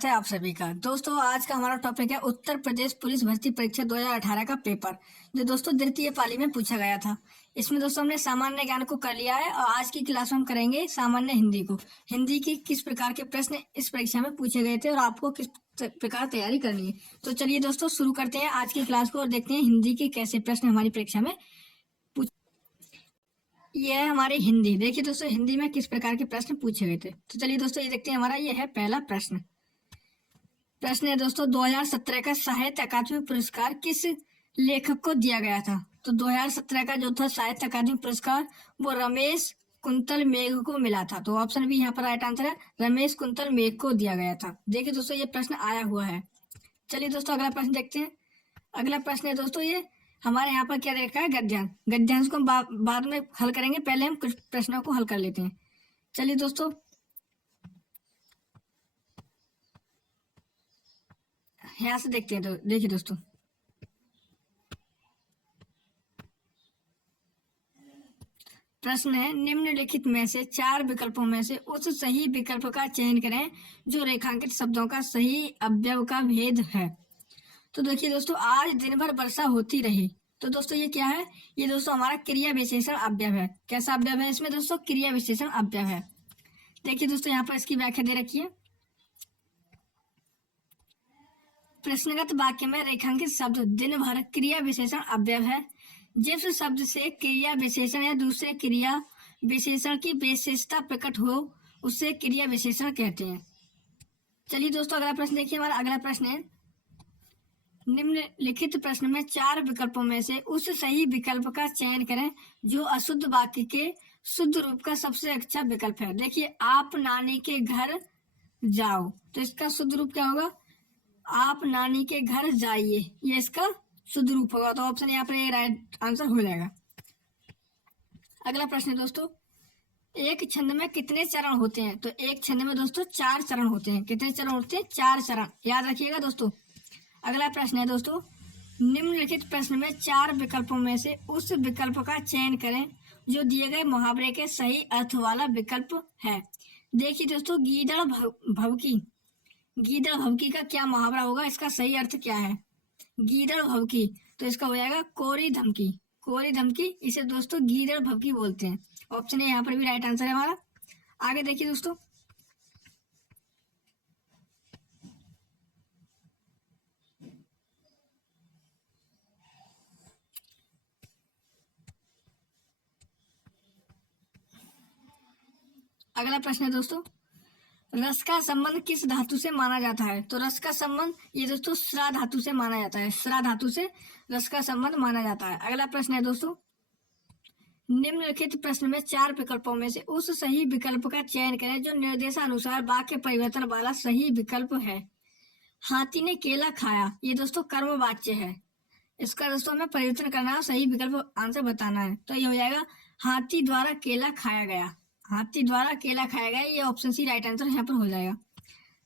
स्वागत है आप सभी का। दोस्तों आज का हमारा टॉपिक है उत्तर प्रदेश पुलिस भर्ती परीक्षा 2018 का पेपर, जो दोस्तों द्वितीय पाली में पूछा गया था। इसमें दोस्तों हमने सामान्य ज्ञान को कर लिया है और आज की क्लास में हम करेंगे सामान्य हिंदी को। हिंदी की किस प्रकार के प्रश्न इस परीक्षा में पूछे गए थे और आपको किस प्रकार तैयारी करनी है। तो चलिए दोस्तों शुरू करते हैं आज की क्लास को और देखते हैं हिंदी के कैसे प्रश्न हमारी परीक्षा में। ये है हमारी हिंदी। देखिए दोस्तों हिंदी में किस प्रकार के प्रश्न पूछे गए थे। तो चलिए दोस्तों ये देखते हैं। हमारा ये है पहला प्रश्न। प्रश्न है दोस्तों 2017 का साहित्य अकादमी पुरस्कार किस लेखक को दिया गया था। तो 2017 का जो था साहित्य अकादमी पुरस्कार वो रमेश कुंतल मेघ को मिला था। तो ऑप्शन बी यहाँ पर राइट आंसर है, रमेश कुंतल मेघ को दिया गया था। देखिए दोस्तों ये प्रश्न आया हुआ है। चलिए दोस्तों अगला प्रश्न देखते हैं। अगला प्रश्न है दोस्तों ये हमारे यहाँ पर क्या देखा है, गद्यांश। गद्यांश को हम बाद में हल करेंगे, पहले हम कुछ प्रश्नों को हल कर लेते हैं। चलिए दोस्तों यहाँ से देखते हैं। तो देखिए दोस्तों प्रश्न है निम्नलिखित में से 4 विकल्पों में से उस सही विकल्प का चयन करें जो रेखांकित शब्दों का सही अवयव का भेद है। तो देखिए दोस्तों आज दिन भर वर्षा होती रही। तो दोस्तों ये क्या है, ये दोस्तों हमारा क्रिया विशेषण अवयव है। कैसा अवयव है इसमें दोस्तों, क्रिया विशेषण अवयव है। देखिए दोस्तों यहाँ पर इसकी व्याख्या दे रखी है। प्रश्नगत वाक्य में रेखांकित शब्द दिन भर क्रिया विशेषण अवयव है। जिस शब्द से क्रिया विशेषण या दूसरे क्रिया विशेषण की विशेषता प्रकट हो उसे क्रिया विशेषण कहते हैं। चलिए दोस्तों अगला प्रश्न देखिए। हमारा अगला प्रश्न है निम्नलिखित प्रश्न में 4 विकल्पों में से उस सही विकल्प का चयन करें जो अशुद्ध वाक्य के शुद्ध रूप का सबसे अच्छा विकल्प है। देखिए आप नानी के घर जाओ, तो इसका शुद्ध रूप क्या होगा, आप नानी के घर जाइए, ये इसका शुद्ध रूप होगा। तो ऑप्शन यहाँ पर ये राइट आंसर हो जाएगा। अगला प्रश्न है दोस्तों एक छंद में कितने चरण होते हैं। तो एक छंद में दोस्तों 4 चरण होते हैं। कितने चरण होते हैं, 4 चरण, याद रखिएगा दोस्तों। अगला प्रश्न है दोस्तों निम्नलिखित प्रश्न में 4 विकल्पों में से उस विकल्प का चयन करें जो दिए गए मुहावरे के सही अर्थ वाला विकल्प है। देखिए दोस्तों गीदड़ भवकी, गीदड़ भवकी का क्या मुहावरा होगा, इसका सही अर्थ क्या है, गीदड़ भवकी। तो इसका हो जाएगा कोरी धमकी, कोरी धमकी, इसे दोस्तों गीदड़ भवकी बोलते हैं। ऑप्शन है यहाँ पर भी राइट आंसर है हमारा। आगे देखिए दोस्तों अगला प्रश्न है दोस्तों रस का संबंध किस धातु से माना जाता है। तो रस का संबंध ये दोस्तों स्रा धातु से माना जाता है। स्रा धातु से रस का संबंध माना जाता है। अगला प्रश्न है दोस्तों निम्नलिखित प्रश्न में 4 विकल्पों में से उस सही विकल्प का चयन करें जो निर्देशानुसार वाक्य परिवर्तन वाला सही विकल्प है। हाथी ने केला खाया, ये दोस्तों कर्मवाच्य है। इसका दोस्तों हमें परिवर्तन करना है, सही विकल्प आंसर बताना है। तो ये हो जाएगा हाथी द्वारा केला खाया गया, हाथी द्वारा केला खाया गया, ये ऑप्शन सी राइट आंसर यहाँ पर हो जाएगा।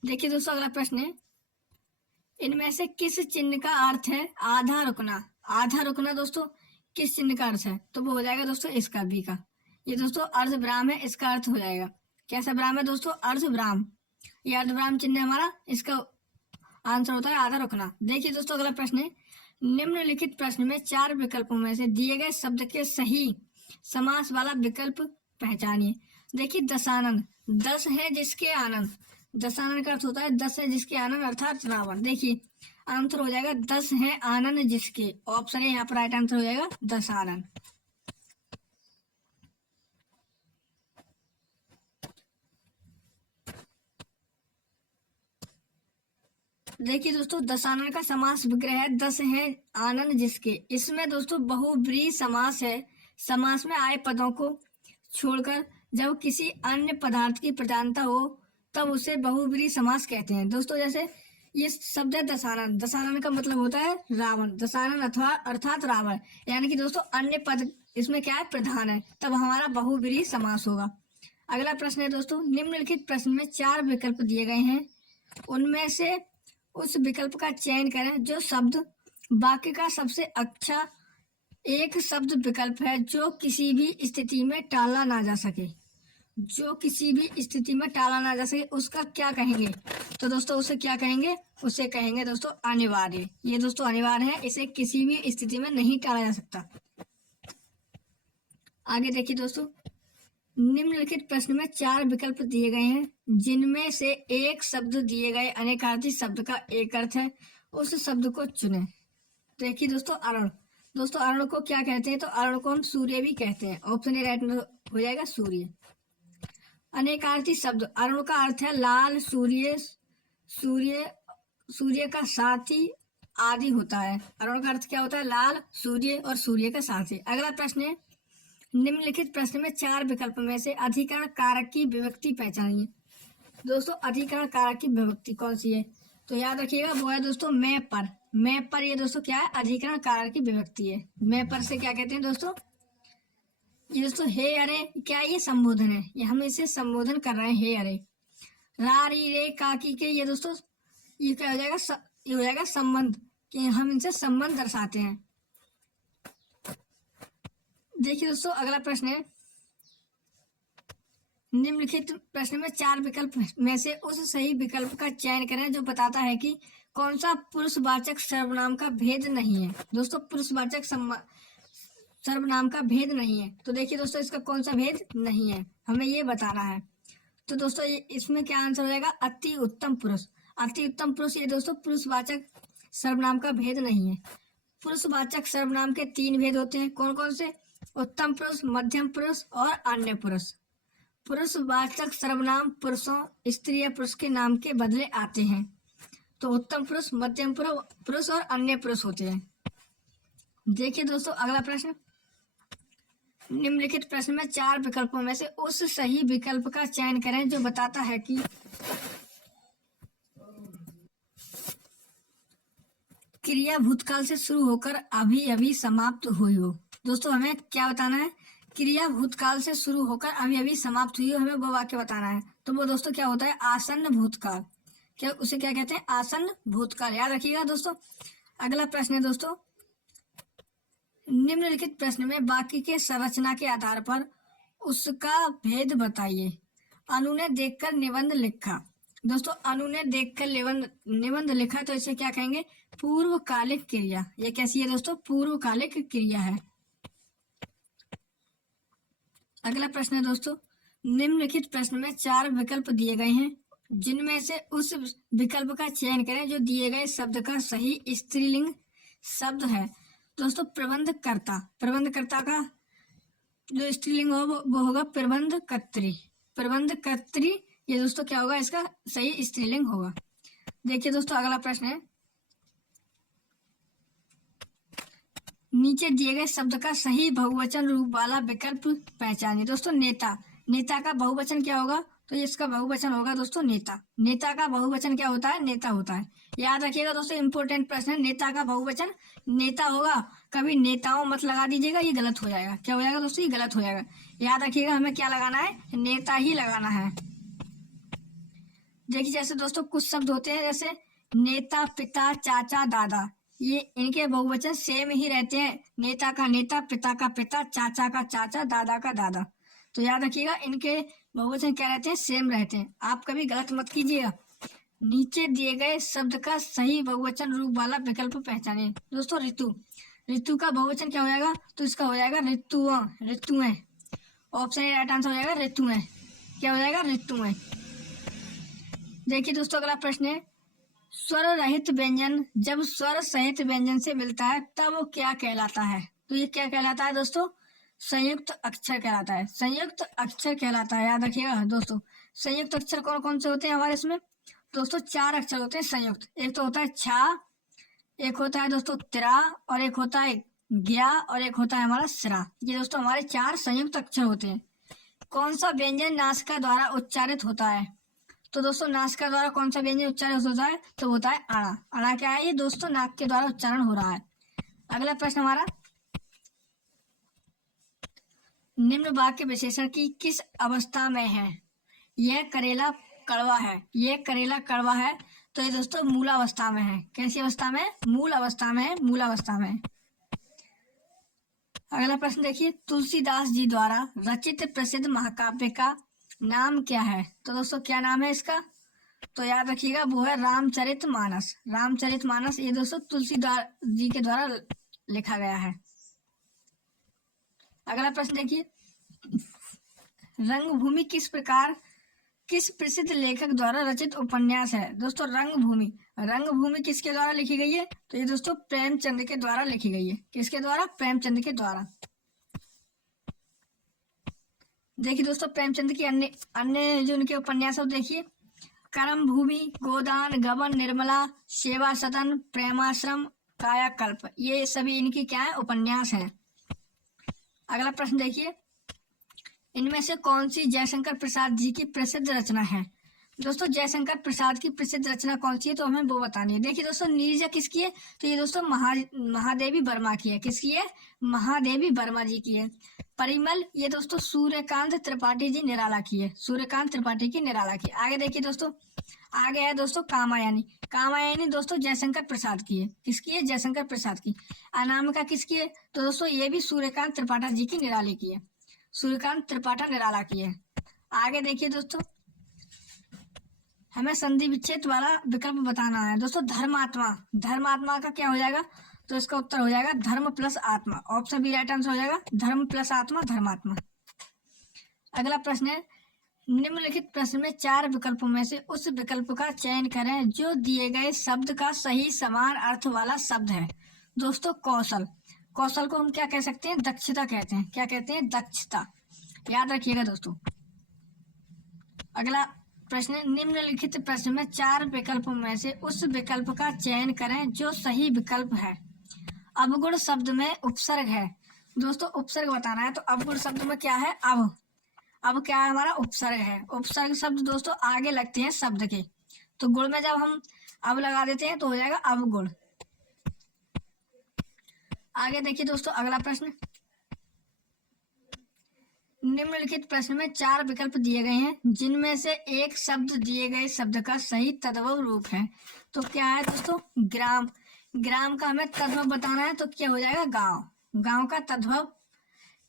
देखिए दोस्तों अगला प्रश्न है इनमें से किस चिन्ह का अर्थ है आधा रुकना। आधा रुकना दोस्तों किस चिन्ह का अर्थ है, तो वो हो जाएगा दोस्तों इसका बी का। ये दोस्तों अर्धविराम है, इसका अर्थ हो जाएगा कैसा विराम है दोस्तों, अर्धविराम। ये अर्धविराम चिन्ह है हमारा, इसका आंसर होता है आधा रुकना। देखिए दोस्तों अगला प्रश्न है निम्नलिखित प्रश्न में 4 विकल्पों में से दिए गए शब्द के सही समास वाला विकल्प पहचानिए। देखिए दशानन, 10 है जिसके आनंद, दशानन का अर्थ होता है 10 है जिसके आनंद अर्थात रावण। देखिए आंसर हो जाएगा 10 है आनंद जिसके। ऑप्शन है यहाँ पर राइट आंसर हो जाएगा दशानन। देखिए दोस्तों दशानन का समास विग्रह है 10 है आनंद जिसके। इसमें दोस्तों बहुब्रीहि समास है। समास में आए पदों को छोड़कर जब किसी अन्य पदार्थ की प्रधानता हो तब उसे बहुब्रीहि समास कहते हैं। दोस्तों जैसे ये शब्द है दशानन, दशानन का मतलब होता है रावण, दशानन अथवा अर्थात रावण, यानी कि दोस्तों अन्य पद इसमें क्या है, प्रधान है, तब हमारा बहुब्रीहि समास होगा। अगला प्रश्न है दोस्तों निम्नलिखित प्रश्न में 4 विकल्प दिए गए हैं, उनमें से उस विकल्प का चयन करें जो शब्द वाक्य का सबसे अच्छा एक शब्द विकल्प है जो किसी भी स्थिति में टाला ना जा सके। जो किसी भी स्थिति में टाला ना जा सके उसका क्या कहेंगे? तो दोस्तों उसे क्या कहेंगे? उसे कहेंगे दोस्तों अनिवार्य। ये दोस्तों अनिवार्य है, इसे किसी भी स्थिति में नहीं टाला जा सकता। आगे देखिए दोस्तों, निम्नलिखित प्रश्न में 4 विकल्प दिए गए हैं, जिनमें से एक शब्द दिए गए अनेकार्थी शब्द का एक अर्थ है, उस शब्द को चुनें। देखिए दोस्तों, अरुण। दोस्तों अरुण को क्या कहते हैं? तो अरुण को हम सूर्य भी कहते हैं। ऑप्शन ए राइट हो जाएगा, सूर्य। अनेकार्थी शब्द, अरुण का अर्थ है लाल, सूर्य, सूर्य, सूर्य का साथी आदि होता है। अरुण का अर्थ क्या होता है? लाल, सूर्य और सूर्य का साथी। अगला प्रश्न है, निम्नलिखित प्रश्न में 4 विकल्प में से अधिकरण कारक की विभक्ति पहचानिए। दोस्तों अधिकरण कारक की विभक्ति कौन सी है? तो याद रखिएगा, वो है दोस्तों मैं पर। मैं पर ये दोस्तों क्या है? अधिकरण कारक की विभक्ति है। मैं पर से क्या कहते हैं दोस्तों? ये दोस्तों हे अरे क्या है? ये संबोधन है, ये हम इसे संबोधन कर रहे हैं, हे अरे। रा री रे काकी के, ये दोस्तों ये क्या हो जाएगा? ये हो जाएगा संबंध, कि हम इनसे संबंध दर्शाते हैं। देखिए दोस्तों अगला प्रश्न है, निम्नलिखित प्रश्न में 4 विकल्प में से उस सही विकल्प का चयन करें जो बताता है कि कौन सा पुरुषवाचक सर्वनाम का भेद नहीं है। दोस्तों पुरुषवाचक सर्वनाम का भेद नहीं है। तो देखिए दोस्तों इसका कौन सा भेद नहीं है, हमें ये बताना है। तो दोस्तों इसमें क्या आंसर हो जाएगा? अति उत्तम पुरुष। अति उत्तम पुरुष ये दोस्तों पुरुषवाचक सर्वनाम का भेद नहीं है। पुरुषवाचक सर्वनाम के 3 भेद होते हैं, कौन कौन से? उत्तम पुरुष, मध्यम पुरुष और अन्य पुरुष। पुरुषवाचक सर्वनाम पुरुषों, स्त्री या पुरुष के नाम के बदले आते हैं। तो उत्तम पुरुष, मध्यम पुरुष और अन्य पुरुष होते हैं। देखिए दोस्तों अगला प्रश्न, निम्नलिखित प्रश्न में 4 विकल्पों में से उस सही विकल्प का चयन करें जो बताता है कि क्रिया भूतकाल से शुरू होकर अभी अभी समाप्त हुई हो। दोस्तों हमें क्या बताना है? क्रिया भूतकाल से शुरू होकर अभी अभी समाप्त हुई हो, हमें वो वाक्य बताना है। तो वो दोस्तों क्या होता है? आसन्न भूतकाल। क्या उसे क्या कहते हैं? आसन्न भूतकाल। याद रखिएगा दोस्तों। अगला प्रश्न है दोस्तों, निम्नलिखित प्रश्न में वाक्य के संरचना के आधार पर उसका भेद बताइए। अनु ने देखकर निबंध लिखा। दोस्तों अनु ने देखकर निबंध लिखा, तो इसे क्या कहेंगे? पूर्वकालिक क्रिया। ये कैसी है दोस्तों? पूर्वकालिक क्रिया है। अगला प्रश्न है दोस्तों, निम्नलिखित प्रश्न में 4 विकल्प दिए गए हैं, जिनमें से उस विकल्प का चयन करें जो दिए गए शब्द का सही स्त्रीलिंग शब्द है। दोस्तों प्रबंधकर्ता। प्रबंधकर्ता का जो स्त्रीलिंग हो वो होगा प्रबंधकर्त्री। प्रबंधकर्त्री ये दोस्तों क्या होगा? इसका सही स्त्रीलिंग होगा। देखिए दोस्तों अगला प्रश्न है, नीचे दिए गए शब्द का सही बहुवचन रूप वाला विकल्प पहचानिए। दोस्तों नेता। नेता का बहुवचन क्या होगा? तो इसका बहुवचन होगा दोस्तों नेता। नेता का बहुवचन क्या होता है? नेता होता है। याद रखिएगा दोस्तों, इंपॉर्टेंट प्रश्न है। नेता का बहुवचन नेता होगा, कभी नेताओं मत लगा दीजिएगा, ये गलत हो जाएगा। क्या हो जाएगा दोस्तों? ये गलत हो जाएगा। याद रखिएगा हमें क्या लगाना है? नेता ही लगाना है। देखिए जैसे दोस्तों कुछ शब्द होते हैं, जैसे नेता, पिता, चाचा, दादा, ये इनके बहुवचन सेम ही रहते हैं। नेता का नेता, पिता का पिता, चाचा का चाचा, दादा का दादा। तो याद रखिएगा इनके बहुवचन क्या रहते हैं? सेम रहते हैं। आप कभी गलत मत कीजिएगा। नीचे दिए गए शब्द का सही बहुवचन रूप वाला विकल्प पहचाने। दोस्तों ऋतु। ऋतु का बहुवचन क्या हो जाएगा? तो इसका हो जाएगा ऋतुआ, ऋतुएं। ऑप्शन ए राइट आंसर हो जाएगा ऋतुएं। क्या हो जाएगा? ऋतुएं। देखिए दोस्तों अगला प्रश्न है, स्वर रहित व्यंजन जब स्वर सहित व्यंजन से मिलता है तब वो क्या कहलाता है? तो ये क्या कहलाता है दोस्तों? संयुक्त अक्षर कहलाता है। संयुक्त अक्षर कहलाता है। याद रखिएगा दोस्तों, संयुक्त अक्षर कौन कौन से होते हैं हमारे इसमें? दोस्तों 4 अक्षर होते हैं संयुक्त। एक तो होता है छा, एक होता है दोस्तों त्रा, और एक होता है ज्ञा, और एक होता है हमारा स्रा। ये दोस्तों हमारे 4 संयुक्त अक्षर होते हैं। कौन सा व्यंजन नासिका द्वारा उच्चारित होता है? तो दोस्तों नासिका द्वारा कौन सा व्यंजन उच्चारित होता है? तो होता है अणा। अणा क्या है? ये दोस्तों नाक के द्वारा उच्चारण हो रहा है। अगला प्रश्न हमारा, निम्न वाक्य विशेषण की किस अवस्था में है? यह करेला कड़वा है। यह करेला कड़वा है, तो ये दोस्तों मूल अवस्था में है। कैसी अवस्था में? मूल अवस्था में है। मूल अवस्था में। अगला प्रश्न देखिए, तुलसीदास जी द्वारा रचित प्रसिद्ध महाकाव्य का नाम क्या है? तो दोस्तों क्या नाम है इसका? तो याद रखिएगा वो है रामचरितमानस। रामचरितमानस ये दोस्तों तुलसीदास जी के द्वारा लिखा गया है। अगला प्रश्न देखिए, रंगभूमि किस प्रसिद्ध लेखक द्वारा रचित उपन्यास है? दोस्तों रंगभूमि किसके द्वारा लिखी गई है? तो ये दोस्तों प्रेमचंद के द्वारा लिखी गई है। किसके द्वारा? प्रेमचंद के द्वारा। देखिए दोस्तों प्रेमचंद की अन्य जो उनके उपन्यास है देखिए, कर्म भूमि, गोदान, गबन, निर्मला, सेवा सदन, प्रेमाश्रम, कायाकल्प, ये सभी इनकी क्या है? उपन्यास है। अगला प्रश्न देखिए, इनमें से कौन सी जयशंकर प्रसाद जी की प्रसिद्ध रचना है? दोस्तों जयशंकर प्रसाद की प्रसिद्ध रचना कौन सी है? तो हमें वो बतानी है। देखिए दोस्तों नीरजा किसकी है? तो ये दोस्तों महादेवी वर्मा की है। किसकी है? महादेवी वर्मा जी की है। परिमल ये दोस्तों सूर्यकांत त्रिपाठी जी निराला की है। सूर्यकांत त्रिपाठी की निराला की। आगे देखिए दोस्तों, आगे है दोस्तों कामायनी दोस्तों जयशंकर प्रसाद की है। किसकी है? जयशंकर प्रसाद की। अनामिका किसकी है? तो दोस्तों ये भी सूर्यकांत त्रिपाठी जी की निराले की है। सूर्यकांत त्रिपाठी निराला की है। आगे देखिए दोस्तों, हमें संधि विच्छेद वाला विकल्प बताना है। दोस्तों धर्मात्मा का क्या हो जाएगा? तो इसका उत्तर हो जाएगा धर्म प्लस आत्मा। ऑप्शन बी राइट आंसर हो जाएगा, धर्म प्लस आत्मा, धर्मात्मा। अगला प्रश्न है, निम्नलिखित प्रश्न में 4 विकल्पों में से उस विकल्प का चयन करें जो दिए गए शब्द का सही समान अर्थ वाला शब्द है। दोस्तों कौशल को हम क्या कह सकते हैं? दक्षता कहते हैं। क्या कहते हैं? दक्षता। याद रखिएगा दोस्तों। अगला प्रश्न, निम्नलिखित प्रश्न में 4 विकल्पों में से उस विकल्प का चयन करें जो सही विकल्प है। अवगुण शब्द में उपसर्ग है। दोस्तों उपसर्ग बताना है। तो अवगुण शब्द में क्या है? अब क्या है? हमारा उपसर्ग है। उपसर्ग शब्द दोस्तों आगे लगते हैं शब्द के। तो गुण में जब हम अब लगा देते हैं तो हो जाएगा अवगुण। आगे देखिए दोस्तों अगला प्रश्न, निम्नलिखित प्रश्न में 4 विकल्प दिए गए हैं जिनमें से एक शब्द दिए गए शब्द का सही तद्भव रूप है। तो क्या है दोस्तों? ग्राम का हमें तद्भव बताना है। तो क्या हो जाएगा? गांव का तद्भव,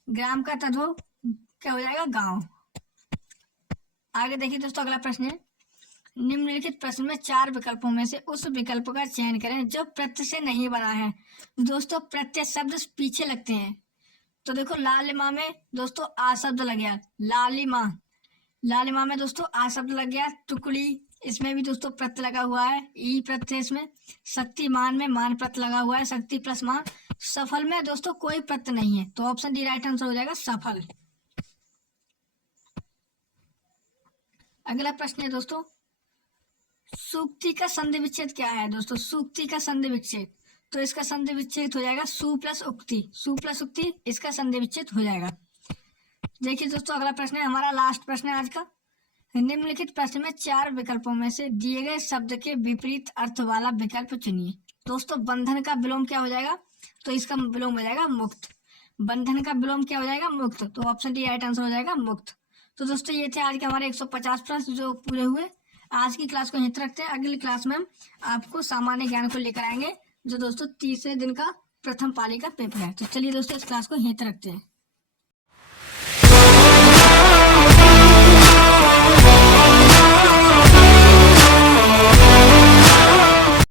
ग्राम का तद्भव क्या हो जाएगा? गांव। आगे देखिए दोस्तों अगला प्रश्न है, निम्नलिखित प्रश्न में 4 विकल्पों में से उस विकल्प का चयन करें जो प्रत्यय से नहीं बना है। दोस्तों प्रत्यय शब्द पीछे लगते हैं। तो देखो लालिमा में दोस्तों आ शब्द लग गया। लालिमा में दोस्तों आ शब्द लग गया। टुकड़ी, इसमें भी दोस्तों प्रत्यय लगा हुआ है, ई प्रत्यय इसमें। शक्तिमान में मान प्रत्यय लगा हुआ है, शक्ति प्लस मान। सफल में दोस्तों कोई प्रत्यय नहीं है। तो ऑप्शन डी राइट आंसर हो जाएगा, सफल। अगला प्रश्न है दोस्तों, सूक्ति का संधि विच्छेद क्या है? दोस्तों सूक्ति का संधि विच्छेद, तो इसका संधि विच्छेद हो जाएगा सु प्लस उक्ति, इसका संधि विच्छेद हो जाएगा। देखिए दोस्तों अगला प्रश्न है, हमारा लास्ट प्रश्न है आज का। निम्नलिखित प्रश्न में 4 विकल्पों में से दिए गए शब्द के विपरीत अर्थ वाला विकल्प चुनिए। दोस्तों बंधन का विलोम क्या हो जाएगा? तो इसका विलोम हो जाएगा मुक्त। बंधन का विलोम क्या हो जाएगा? मुक्त। तो ऑप्शन डी राइट आंसर हो जाएगा, मुक्त। तो दोस्तों ये थे आज के हमारे 150 प्रश्न जो पूरे हुए। आज की क्लास को यहीं तक रखते हैं। अगली क्लास में हम आपको सामान्य ज्ञान को लेकर आएंगे जो दोस्तों तीसरे दिन का प्रथम पाली का पेपर है। तो चलिए दोस्तों इस क्लास को यहीं तक रखते हैं।